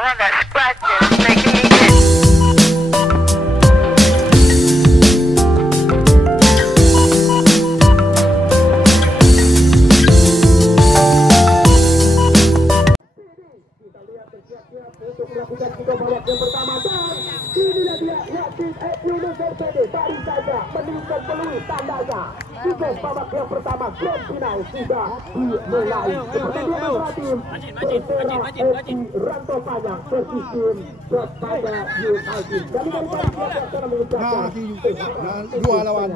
I got scratches making me itch. Kita lihat bersiap-siap untuk melakukan kita balap yang pertama dan inilah dia Yasin University baru saja meninggalkan peluit tandanya. Juga babak yang pertama grand final sudah dimulai. Seperti dia tim Persera FC Rantau Panjang versus tim Persada United. Dari siapa cara mengucapkan dua lawan.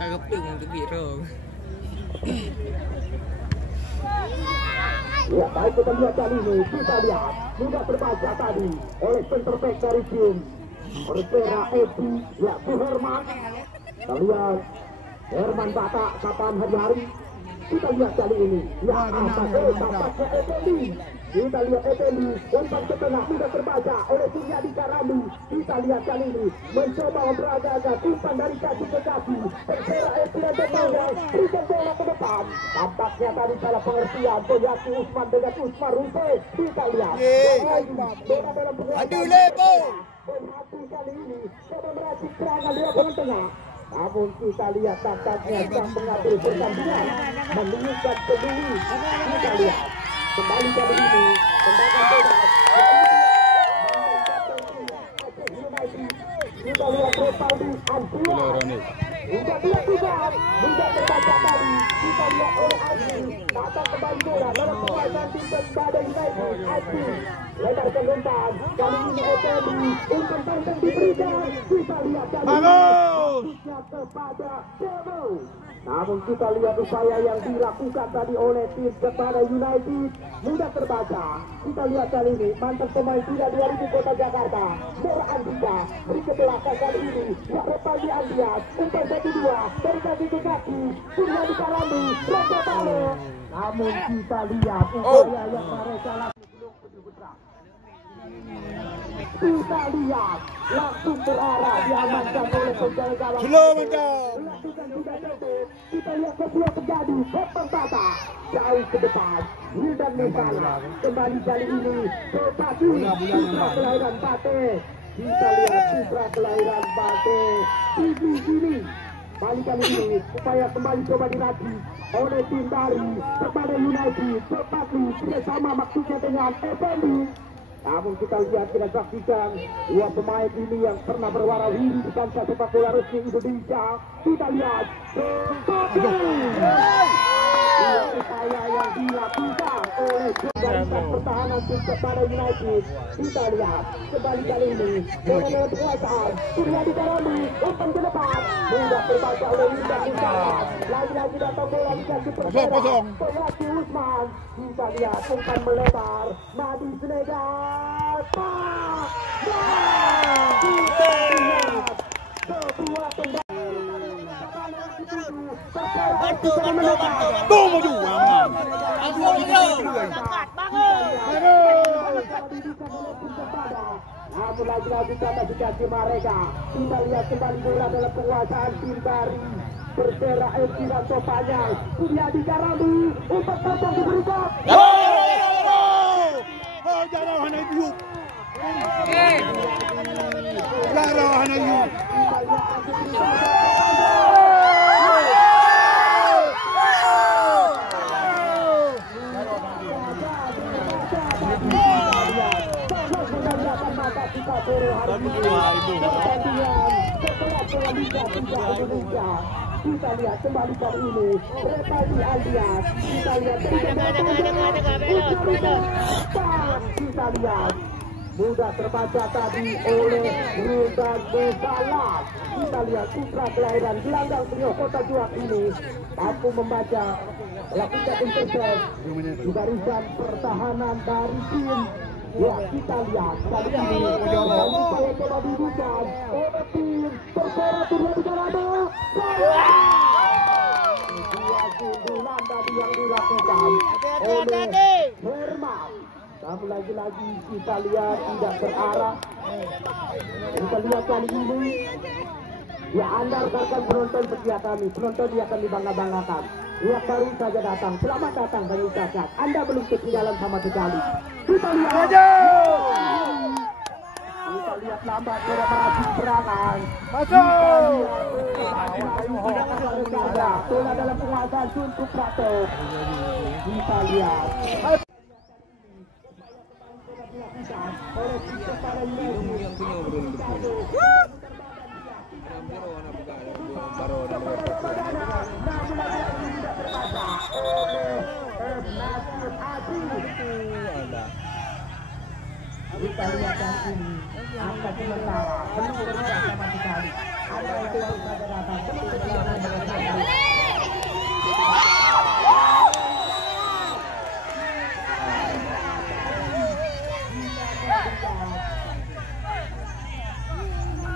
Kagak ping untuk biro. Ya baik, kita lihat kali ini, kita lihat sudah terbaca tadi oleh center back dari tim Persera FC, ya Bu Herman. Kita lihat Herman Bata kapan hari-hari. Kita lihat kali ini, ya tampaknya Effendi. Kita lihat Effendi umpan ke tengah sudah terbaca oleh Suryadi Karami. Kita lihat kali ini mencoba memperagakan umpan dari kaki ke kaki. Persera FC dan Temangan berikan bola ke depan. Tampaknya tadi salah pengertian Boyaki Usman dengan Usman Rute. Kita lihat bola dalam berhati kali ini coba meracik serangan di lapangan tengah. Namun kita lihat tampaknya sang pengatur pertandingan menunjukkan peduli. Kita lihat kembali kali ini tembakan bebas. Kita lihat Repaldi Antuan. Tidak dilakukan, tidak terbaca tadi. Kita lihat oleh Aji datang kembali bola dalam penguasaan tim Persada United. Aji lebarkan umpan kali ini Effendi umpan panjang diberikan. Kita lihat kali ini kepada Demo. Namun kita lihat upaya yang dilakukan tadi oleh tim Persada United mudah terbaca. Kita lihat kali ini mantan pemain tidak 2000 Kota Jakarta Nora Andika beri ke belakang kali ini ya Repaldi Andias umpan 1-2 dari kaki ke kaki sudah dikarami Robo Balo. Namun kita lihat upaya yang mereka lakukan belum benar. Kita lihat langsung berarah diamankan oleh penjaga gawang. Lakukan sudah tutup. Kita lihat kedua terjadi Hotman Tata jauh ke depan. Wildan Nevala kembali kali ini ke Pati putra kelahiran Pate. Kita lihat putra kelahiran Pate Ibu sini. Balik kali ini upaya kembali coba dilatih oleh tim dari Persada United. Tepatnya bersama maksudnya dengan Effendi. Namun kita lihat, kita saksikan dua pemain ini yang pernah berwarawiri di kancah sepak bola resmi Indonesia. Kita lihat upaya yang dilakukan oleh gabungan pertahanan tim Persada United. Kita lihat kembali kali ini dengan penguasaan Suryadi Karami umpan ke depan mudah terbaca oleh Wildan Nevala. Lagi-lagi datang bola dikasih Persera Boyaki Usman. Kita lihat umpan melebar Madi Senegal. Kita lihat kedua tendangan. Namun lagi-lagi karena dikasih mereka. Kita lihat kembali bola dalam penguasaan tim dari Persera FC Rantau Panjang. Suryadi Karami umpan panjang diberikan. Kita lihat kembali kali ini Repaldi Andias. Kita lihat kita lihat mudah terbaca tadi oleh Wildan Nevala. Kita lihat putra kelahiran Gelanggang Priok Kota Juang ini mampu membaca lakukan intercept di barisan pertahanan dari tim. Ya kita lihat kali ini upaya coba dibuka oleh tim Persera Suryadi Karami. Dua sundulan tadi yang dilakukan oleh Herman. lagi-lagi kita lihat tidak terarah. Kita lihat kali ini, ya Anda rekan penonton setia kami, penonton yang akan dibangga-banggakan. Lihat baru saja datang, selamat datang kami ucapkan. Anda belum ketinggalan sama sekali. Kita lihat. Kita lihat lambat mereka serangan. Masuk. Bola dalam penguasaan untuk Prato. Kita lihat. Kita lihat yang ini angka sementara belum berubah sama sekali. Ada yang baru saja datang.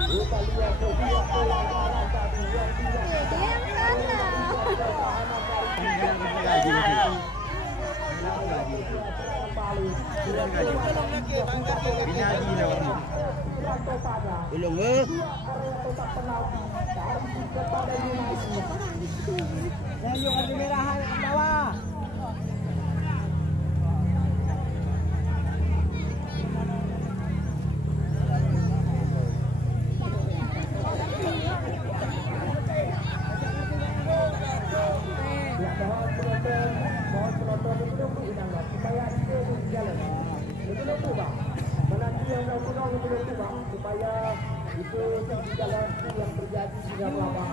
Kita lihat sebuah pelanggaran tadi yang tidak Belum ke? Yang ada merahan ke bawah. supaya itu jalan yang terjadi tidak lama.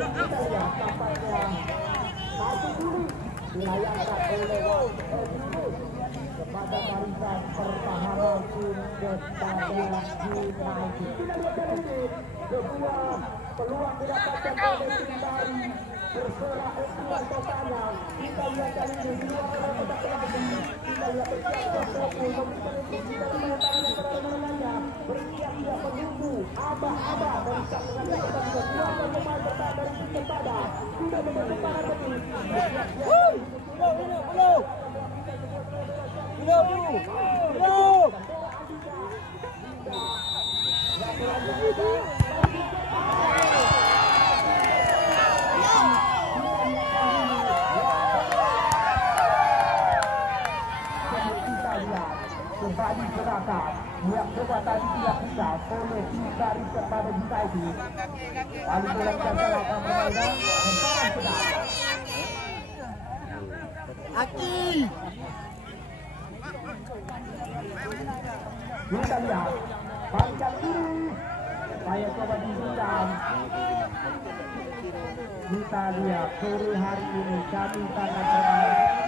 Yang kita lihat tampaknya satu dulu dilayangkan oleh kepada barisan pertahanan tim kepada United. Kita lihat dari sebuah peluang didapatkan oleh tim dari bersorak ukuran totalnya. Kita lihat dari ini di luar kotak penalti. Kita lihat bersiap bersiap tidak menunggu abah-abah dari sang pengadil kita dua pemain bertahan dari tim kepada sudah membentuk para pemain. Kembali gerakan yang coba tadi dilakukan oleh tim dari kepada United. Lalu dilakukan gerakan permainan dan sekarang sedang Aki. kita lihat balikan kiri saya coba dihindar. Kita lihat sore hari ini kami sangat bermain.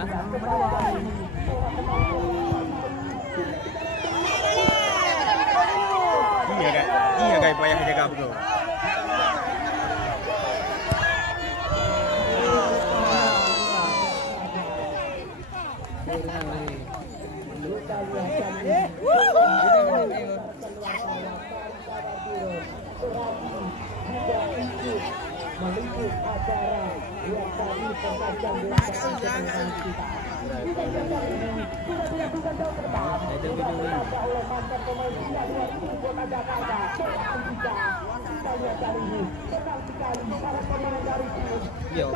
Iya guys, payah jaga betul. Meliput acara yang tadi pertajam dilakukan kita. Kita sudah dilakukan jauh ke depan. Oleh mantan pemain Piala 2000 Kota Jakarta. Kita lihat kali ini senang sekali para pemain dari tim. Iya,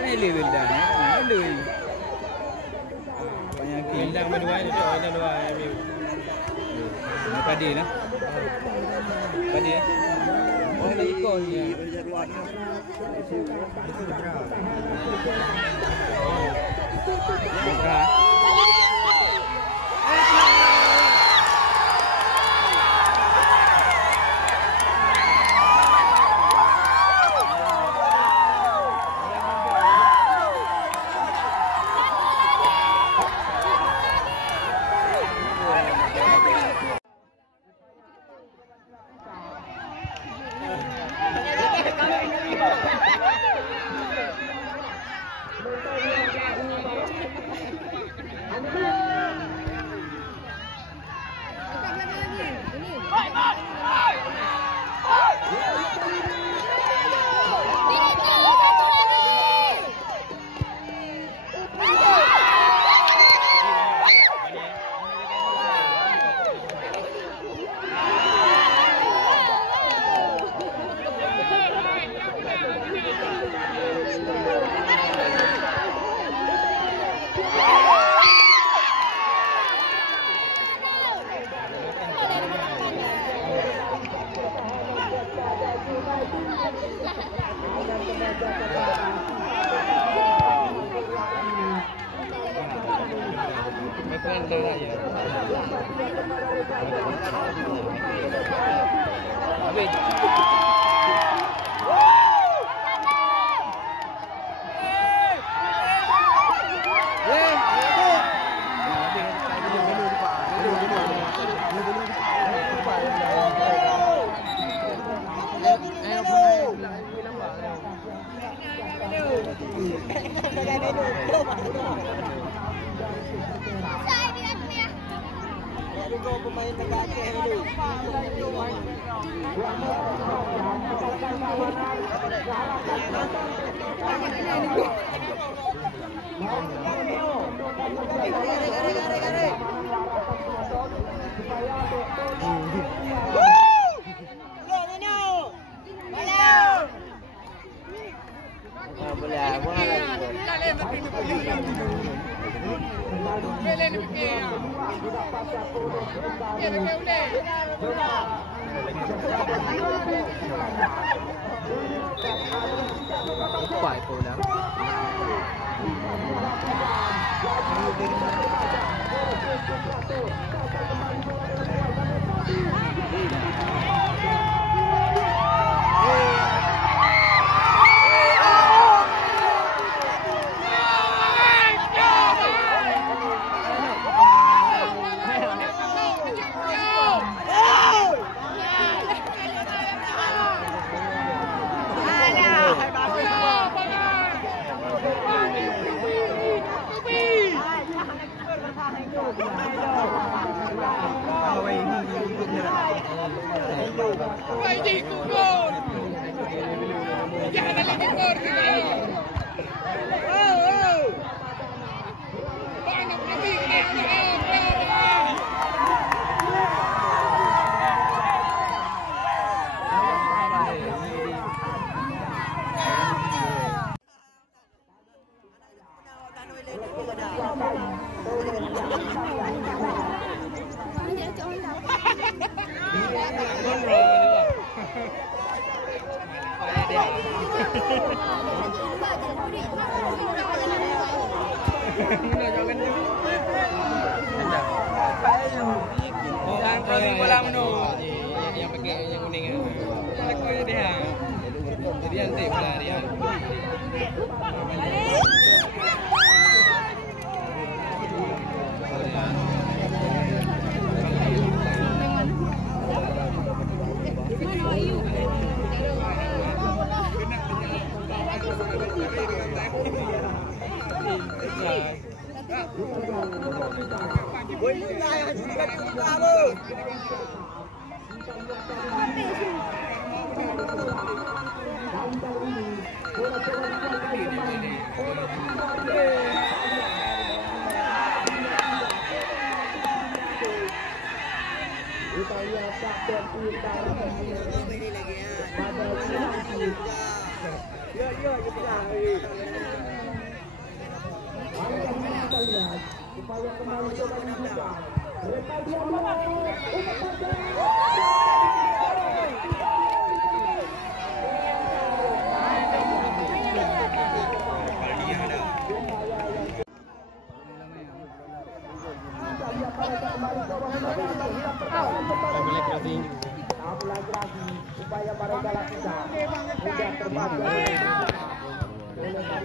ini level dah, level. Banyak kilang berdua ni tu, ada dua. Ini padi lah, padi. Oh, ada ikon ni. Pemain negara dulu. Phải cổ lắm. Yang closing bola menu. Yang pakai yang kuning tu. Aku dia. Jadi nanti bola dia. Supaya kembali ke dalam juga. Mereka dia lagi supaya mereka lakukan sudah terbaca oleh mereka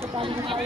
pertahanan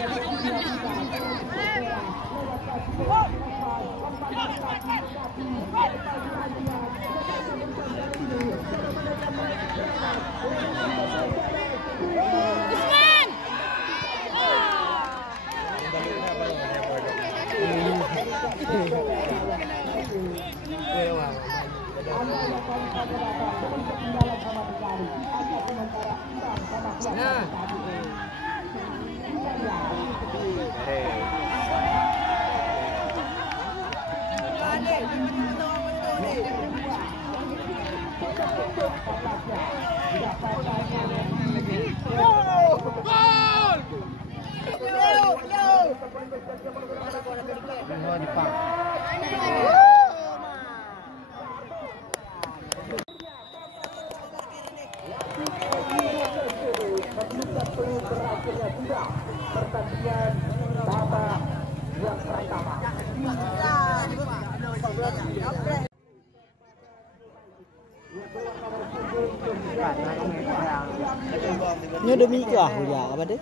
Ini demi ke aku ya apa deh?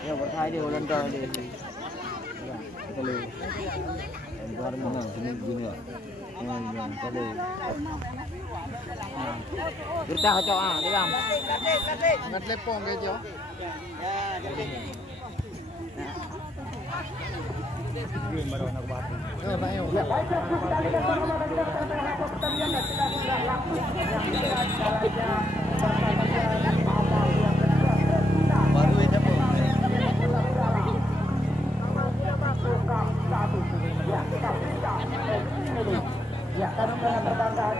Ya buat saya dia ulang tahun dia. Ya, kalau luar mana gini ya. Kalau kita kacau dia. Ngat lepong ke jo. Belum baru anak batu. Baru ini apa? Ya, kami dengan pertandaan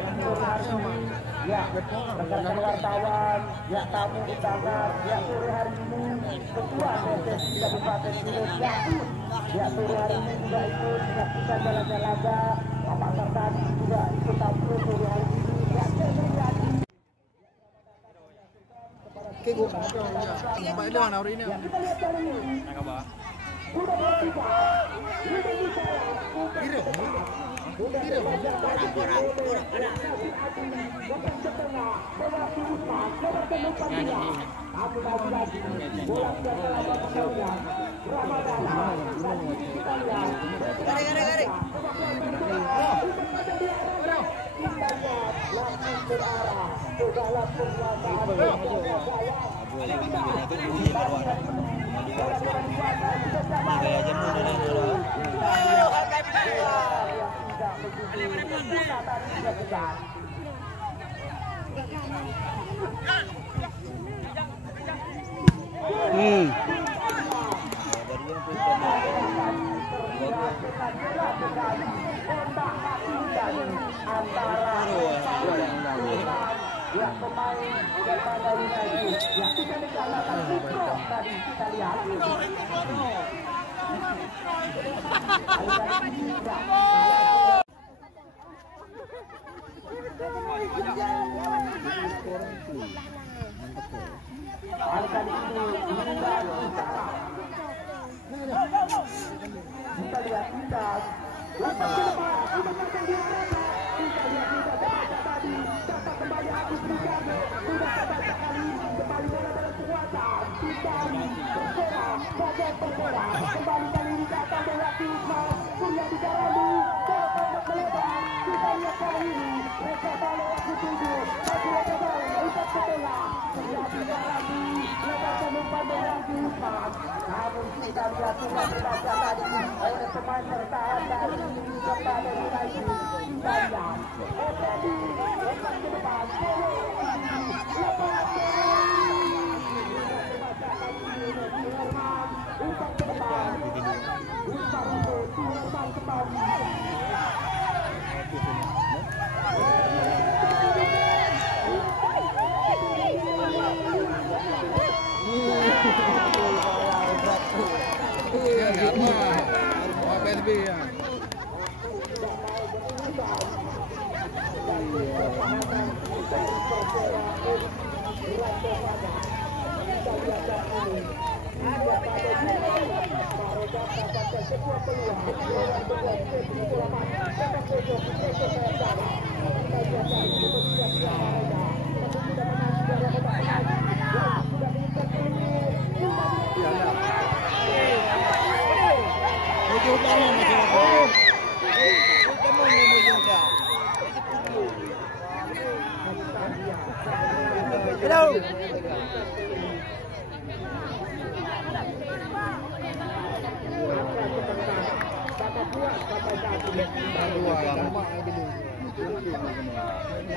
ya, rekan wartawan, ya tamu undangan, ya sore hari ini ketua PSSI Kabupaten Gunung Jati, ya sore hari ini juga ikut menyaksikan jalannya laga, Bapak Sartani juga ikut tampil sore hari ini, ya terjadi. Kita lihat kali ini. Sudah bertiga. Ya pemain daripada United ya kita dikalahkan Putro tadi kita lihat. Kali ini kita lihat kita lepas ke depan kita lihat kita tadi dapat kembali Agus Brigade sudah kata kali kembali bola dalam kekuatan kembali berbola berbola kembali kali ini datang dari Ismail Surya di Garandi bola pendek melebar kita lihat kali ini mereka lewat di tujuh masih ada bola ikat bola Surya di Garandi lebarkan umpan dari Ismail namun kita lihat sudah berbaca tadi oleh pemain bertahan dari serta dari United kita lihat Efendi lepas ke depan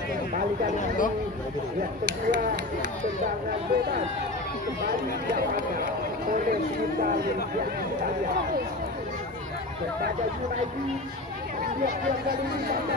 Kembali kali ini yang kedua tendangan bebas kembali didapatkan oleh kita yang kita lihat kepada United yang kali ini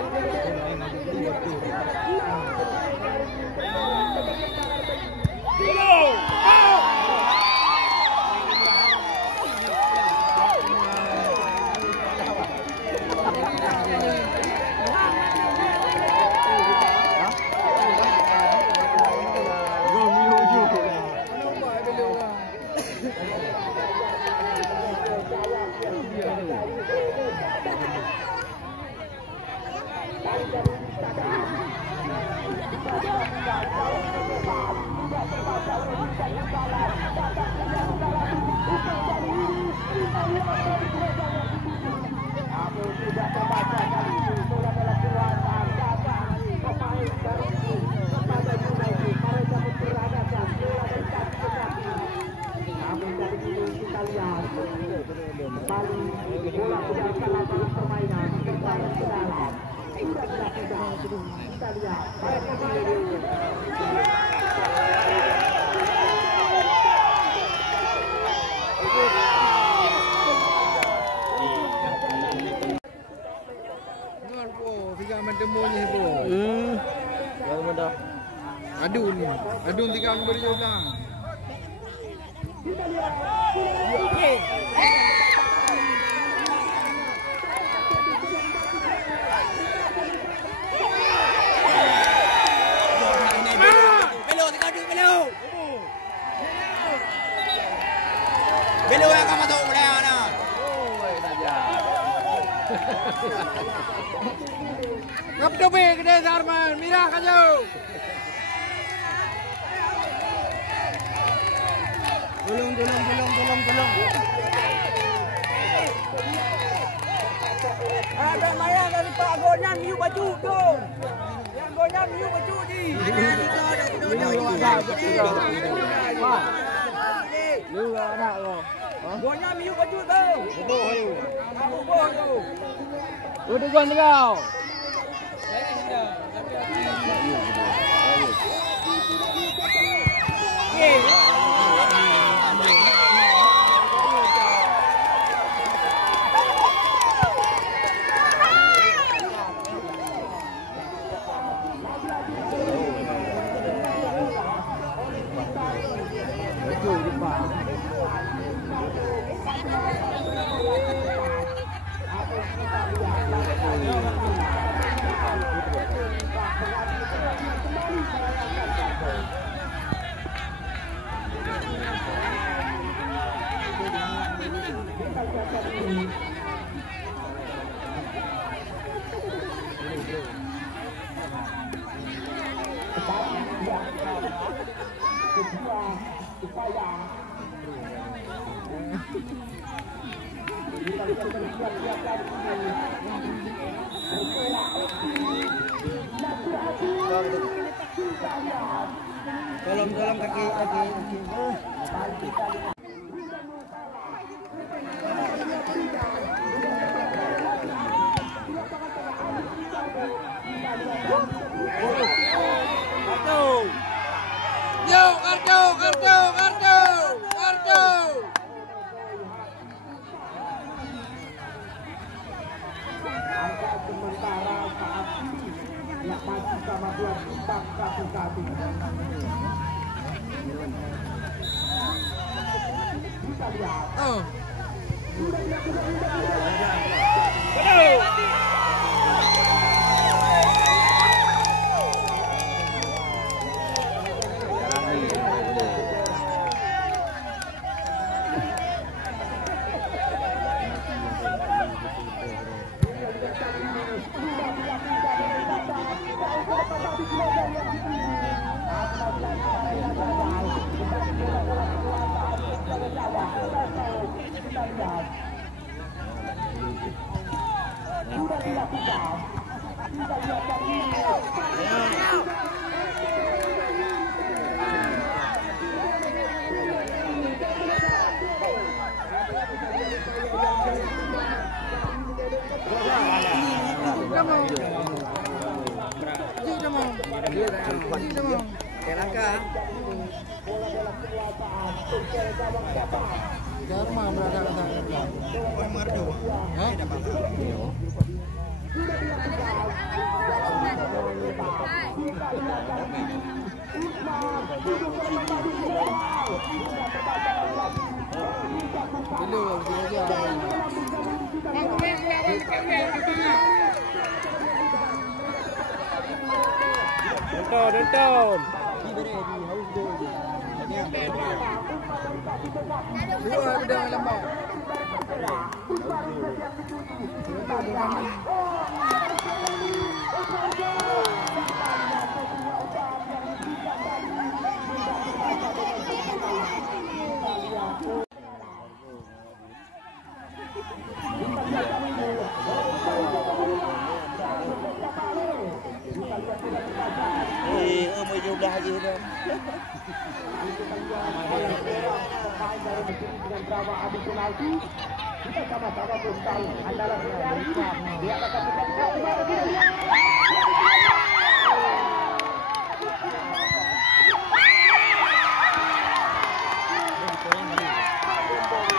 mentemunya ibu. Mana? Adun 3 nombor 17. Belo yang kamu tahu boleh mana? Ngap dobe gede Sarman, Mira kajo. Tolong. Ada Maya dari Pak Gonyan miu baju tu. Yang Gonyan miu baju ni. Lu anak lo. Gonyan miu baju tu. Boh tu. Udah gua kau. Tolong kaki. Kartu. Angka sementara saat ini yang masih sama dua bintang 1-1. Kita lihat. Sudah dilakukan. Kita lihat dari ini. Jerman berada di Denton. Dua bidang lembab. Mau jumlah lagi tu. Dengan drama adu penalti, kita sama-sama pun tahu andalan dia akan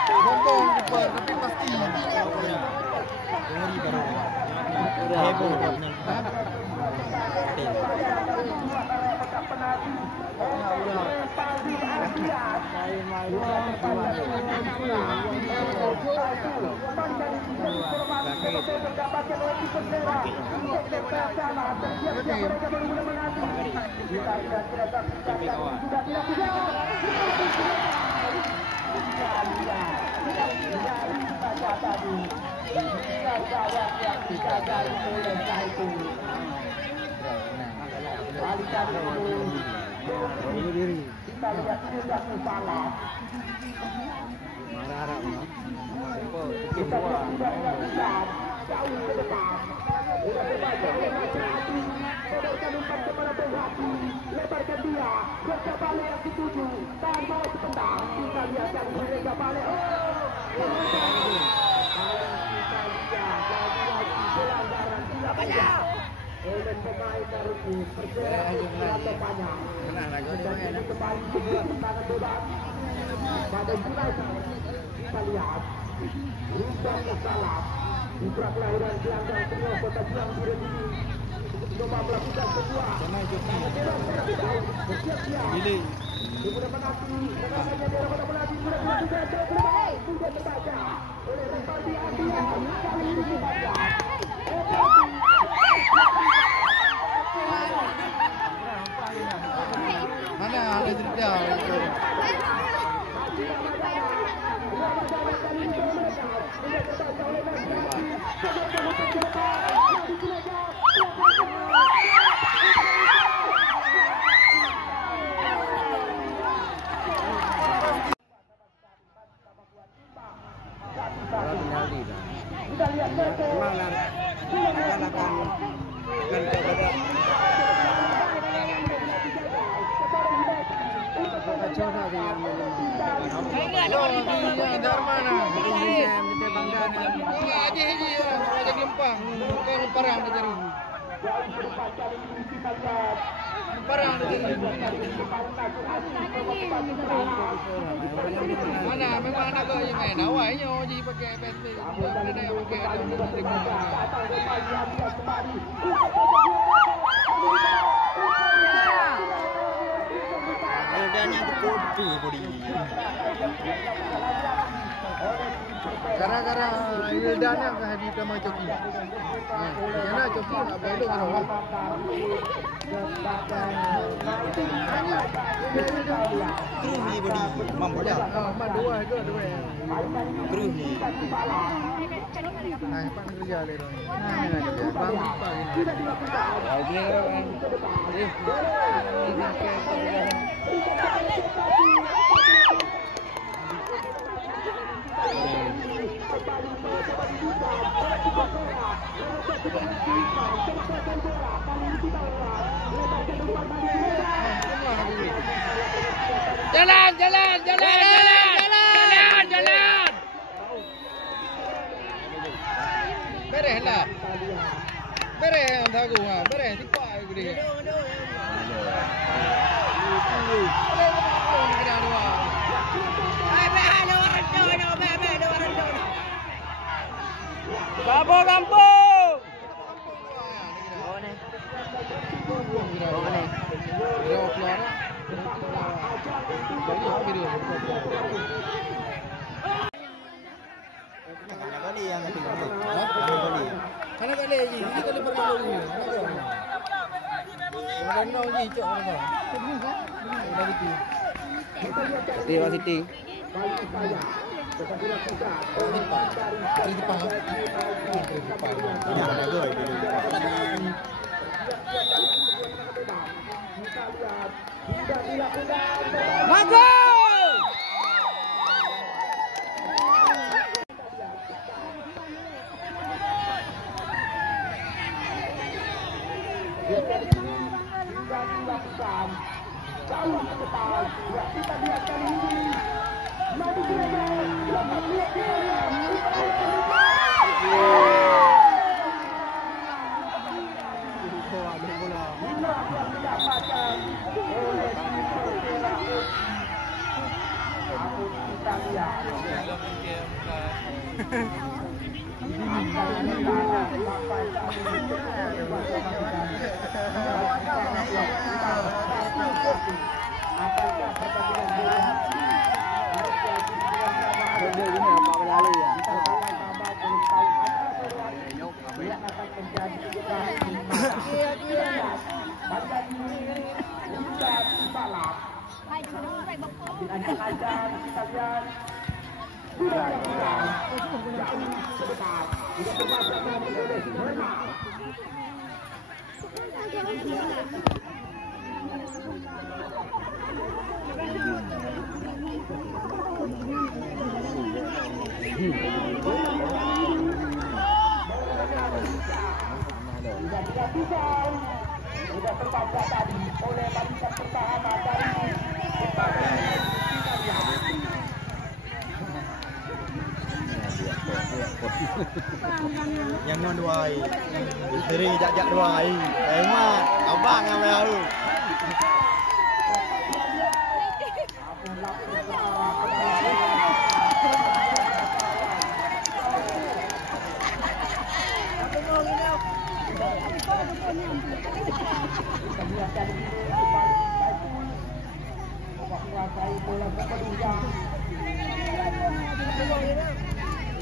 Bombong depan tapi pasti. Heboh. Kita lihat sudah salah. Kita lihat jauh ke depan. Sudah berbaca hati. Lebarkan umpan kepada Berhati. Lebarkan dia. Kerja balik yang dituju. Tahan bawah sependang. Kita lihat yang mereka balik. Kita lihat lagi pelanggaran tidak banyak. Oleh pemain Maruku pergerakan banyak. Jadi kembali ke tangan bebas. Pada Julai kita lihat Ruban Salam putra kelahiran Gelanggang Tengah Kota Jelang Biren ini coba melakukan sebuah tangan bebas bersiap-siap. Kemudian menanti menangkapnya di arah penalti sudah terbaca oleh Rempati Adia kali ini dibaca. Mana ada cerita itu? Kita lihat mana memang anak kau yang main awalnya jadi pakai PSP ada yang pakai Harganya kopi budi. gara-gara Ildana ke hadir sama Coki. Karena Coki nak belok kan orang. Kru ni budi mampu dah. Mak dua itu dua. Kru ni. Nah, pan kerja le dong. Nah, ni aja. Bang pagi. Lagi orang. Jalan. Berehlah. Bereh thagu ha, bereh tipak gede. Babo kampung. Mana kali ni? Ini kali perlu ni. Mana ni cok apa? Dewa City. Mago! Jauh ke depan, kita lihat kali ini. Maju Apakah pertandingan Sudah terbaca tadi oleh barisan pertahanan dari Yang non duai. Diri jak-jak duai. Emang abang yang baru.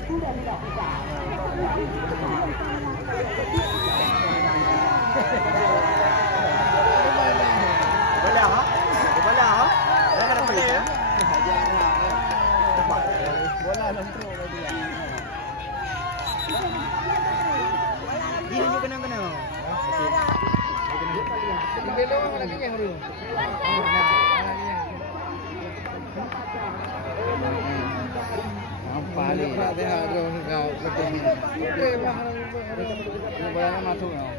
sudah tidak bisa. Boleh ha? Boleh ha? Dah kena play ya. Bola lentro tadi. Dia juga kena. Belok mana kenyang dulu. Apa ni? Nak tengok tu kau betul ni. Okey, bola masuk kau.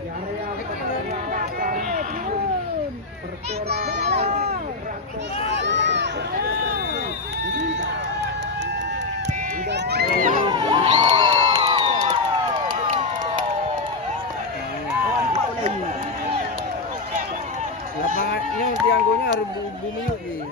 Lapangan yang tianggonya harus bumi ni.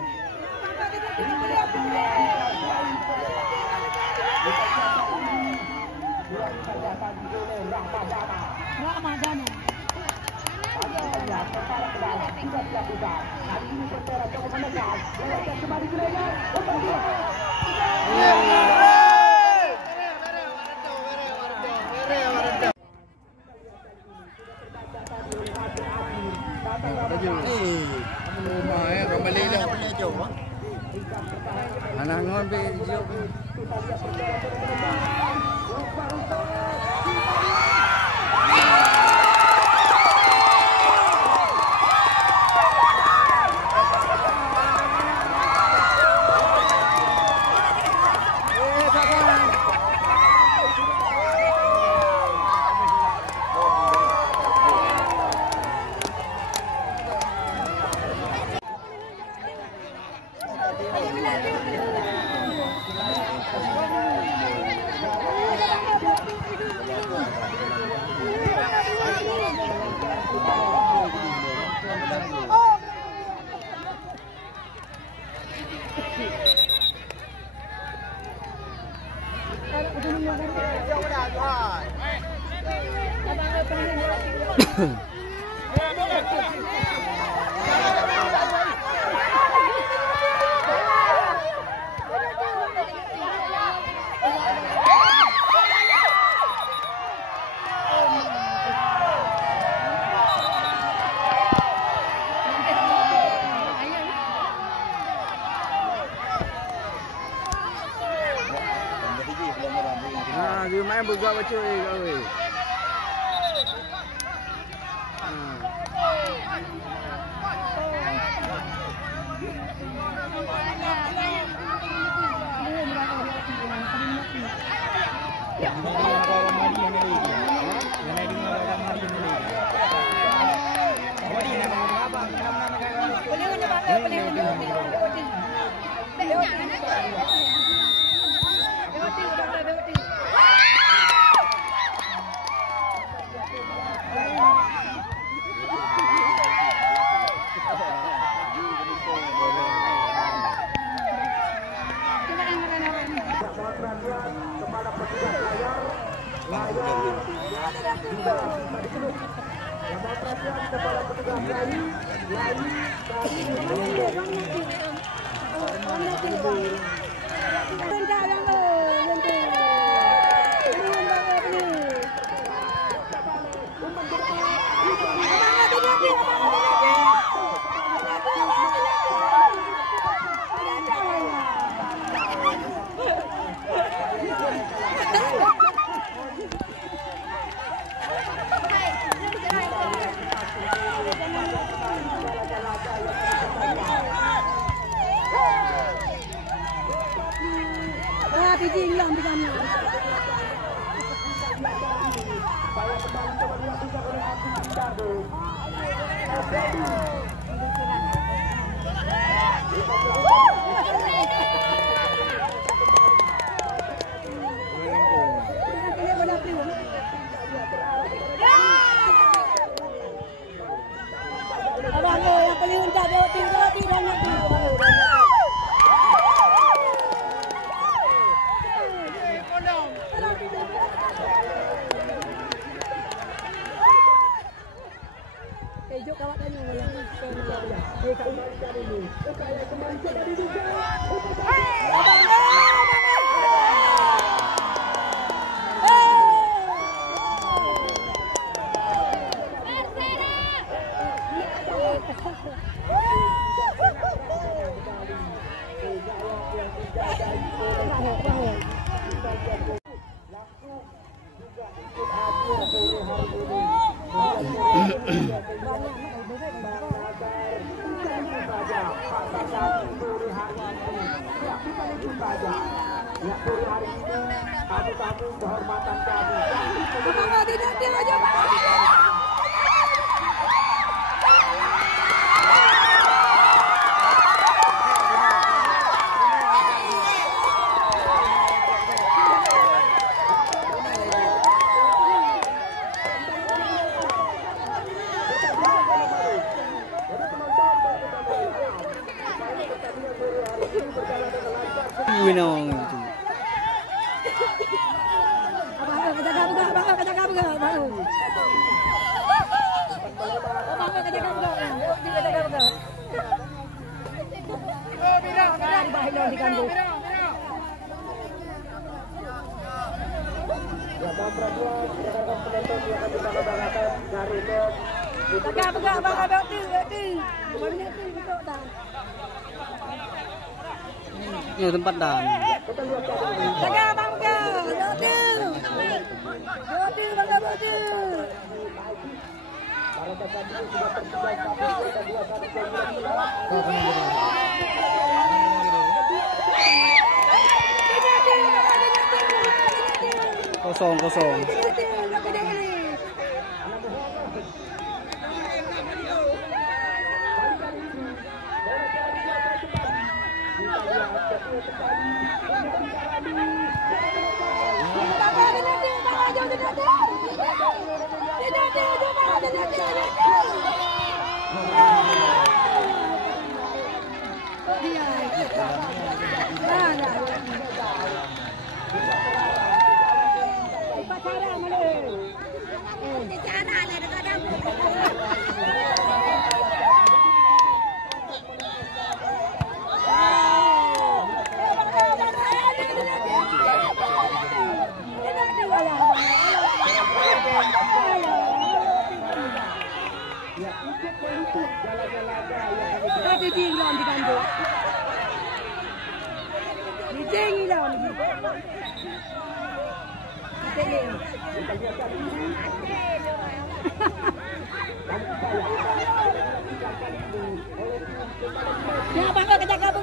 Rumah ya, kembali dah. Anak ngon be jauh. Dia main bergerak baca kau. Yang paling rendah dia tinggal jok kawat tanya malam ni. Winong itu. Ini tempat dah. Jaga bangga, jodoh. Jodoh bangga jodoh. Kosong. Ya, bangga kita kabur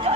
Dia